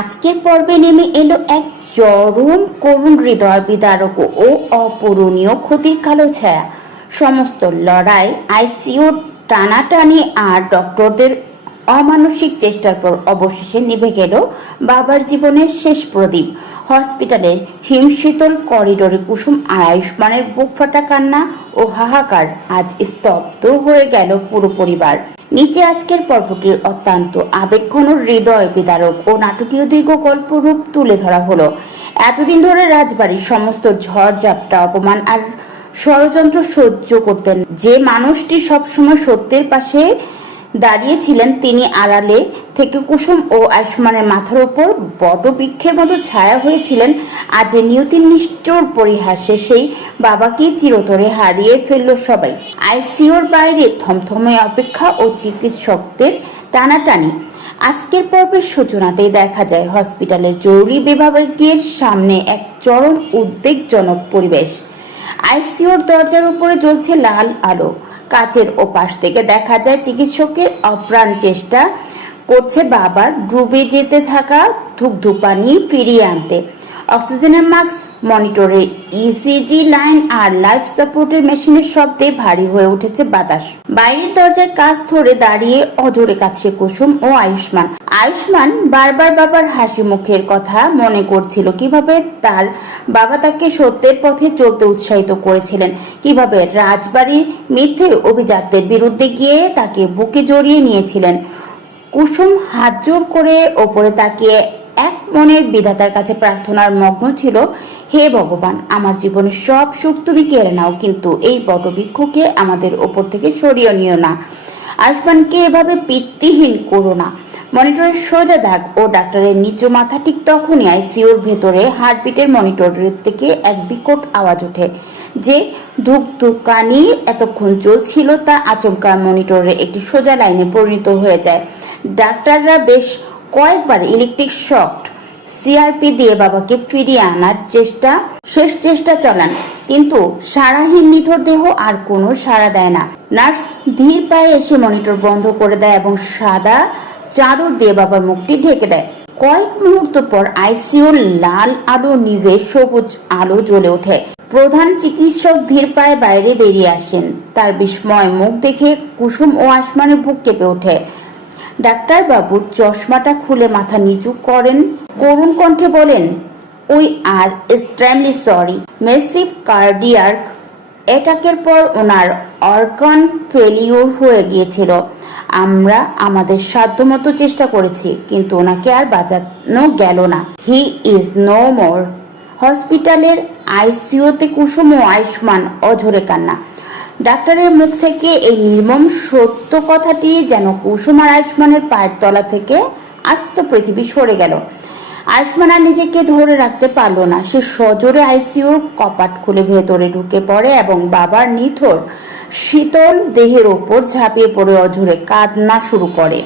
আজকের পর্বে নেমে এলো এক চরম করুণ হৃদয় বিদারক ও অপূরণীয় ক্ষতির কালো ছায়া। সমস্ত লড়াই, আইসিইউ টানাটানি আর ডক্টরদের অমানসিক চেষ্টার পর অবশেষে নিভে গেল বাবার জীবনের শেষ প্রদীপ। হসপিটালের হিমশীতল করিডোরে কুসুম আর আয়ুষ্মানের বুক ফাটা কান্না ও হাহাকার আজ স্তব্ধ হয়ে গেল পুরো পরিবার। নিচে আজকের পর্বটির অত্যন্ত আবেগঘন, হৃদয় বিদারক ও নাটকীয় দীর্ঘ গল্প রূপ তুলে ধরা হলো। এতদিন ধরে রাজবাড়ির সমস্ত ঝড়-ঝাপটা, অপমান আর ষড়যন্ত্র সহ্য করতেন যে মানুষটি সবসময় সত্যের পাশে দাঁড়িয়েছিলেন, তিনি আড়ালে থেকে কুসুম ও আয়ুষ্মানের মাথার উপর বটবৃক্ষের মতো ছায়া হয়েছিলেন। আজ নিয়তির নিষ্ঠুর পরিহাসে সেই বাবাকে চিরতরে হারিয়ে ফেলল সবাই। আইসিইউর বাইরে থমথমে অপেক্ষা ও চিকিৎসকদের টানাটানি। আজকের পর্বের সূচনাতেই দেখা যায় হসপিটালের জরুরি বিভাগের সামনে এক চরম উদ্বেগজনক পরিবেশ। আইসিইউর দরজার উপরে জ্বলছে লাল আলো। কাচের ওপাশ থেকে দেখা যায় চিকিৎসকের অপ্রাণ চেষ্টা করছে বাবার ডুবে যেতে থাকা ধুকধুপানি ফিরিয়ে আনতে। অক্সিজেনের মাস্ক, মনিটরে ইসিজি লাইন আর লাইফ সাপোর্টের মেশিনের শব্দে ভারী হয়ে উঠেছে বাতাস। বাইরের দরজার কাছ ধরে দাঁড়িয়ে অজরে কাছে কুসুম ও আয়ুষ্মান। আয়ুষ্মান বারবার বাবার হাসি মুখের কথা মনে করছিল, কিভাবে তার বাবা তাকে সত্যের পথে চলতে উৎসাহিত করেছিলেন, কিভাবে রাজবাড়ির মিথ্যে অভিজাতদের বিরুদ্ধে গিয়ে তাকে বুকে জড়িয়ে নিয়েছিলেন। কুসুম হাত জোর করে ওপরে তাকিয়ে এক মনে বিধাতার কাছে প্রার্থনার মগ্ন ছিল, হে ভগবান, আমার জীবনের সব সুখ তুমি কেড়ে নাও, কিন্তু এই বটবৃক্ষকে আমাদের ওপর থেকে সরিয়ে নিও না। আয়ুষ্মানকে এভাবে পিতৃহীন করো না। মনিটরের সোজা দাগ ও ডাক্তারের নিচু মাথা। ঠিক তখনই আইসিইউর ভেতরে হার্টবিটের মনিটরের থেকে এক বিকট আওয়াজ ওঠে। যে ধুকধুকানি এতক্ষণ চলছিল তা আচমকা মনিটরে একটি সোজা লাইনে পরিণত হয়ে যায়। ডাক্তাররা বেশ কয়েকবার ইলেকট্রিক শক সিআরপি দিয়ে বাবাকে ফিরিয়ে আনার শেষ চেষ্টা চালান, কিন্তু সারাহীন নিথর দেহ আর কোনো সাড়া দেয় না। নার্স ধীর পায়ে এসে মনিটর বন্ধ করে দেয় এবং সাদা চাদর দিয়ে বাবার মুখটি ঢেকে দেয়। কয়েক মুহূর্ত পর আইসিইউর লাল আলো নিভে সবুজ আলো জ্বলে ওঠে। প্রধান চিকিৎসক ধীর পায়ে বাইরে বেরিয়ে আসেন। তার বিস্ময় মুখ দেখে কুসুম ও আয়ুষ্মানের বুক কেঁপে ওঠে। ডাক্তার বাবু চশমাটা খুলে মাথা নিচু করেন, করুণ কণ্ঠে বলেন, we are extremely sorry. Massive cardiac অ্যাটাকের পর ওনার অর্গান ফেলিওর হয়ে গিয়েছিল। আমরা আমাদের সাধ্যমতো চেষ্টা করেছি, কিন্তু ওনাকে আর বাঁচানো গেল না। He is no more. হসপিটালের আইসিইউতে কুসুম ও আয়ুষ্মান অঝরে কান্না। ডাক্তারের মুখ থেকে এই নির্মম সত্য কথাটি যেন কুসুম আর আয়ুষ্মানের পায়ের তলা থেকে আস্ত পৃথিবী সরে গেল। আয়ুষ্মান আর নিজেকে ধরে রাখতে পারল না। সে সজোরে আইসিইউর কপাট খুলে ভেতরে ঢুকে পড়ে এবং বাবার নিথর শীতল দেহের ওপর ঝাঁপিয়ে পড়ে অঝরে কান্না শুরু করে।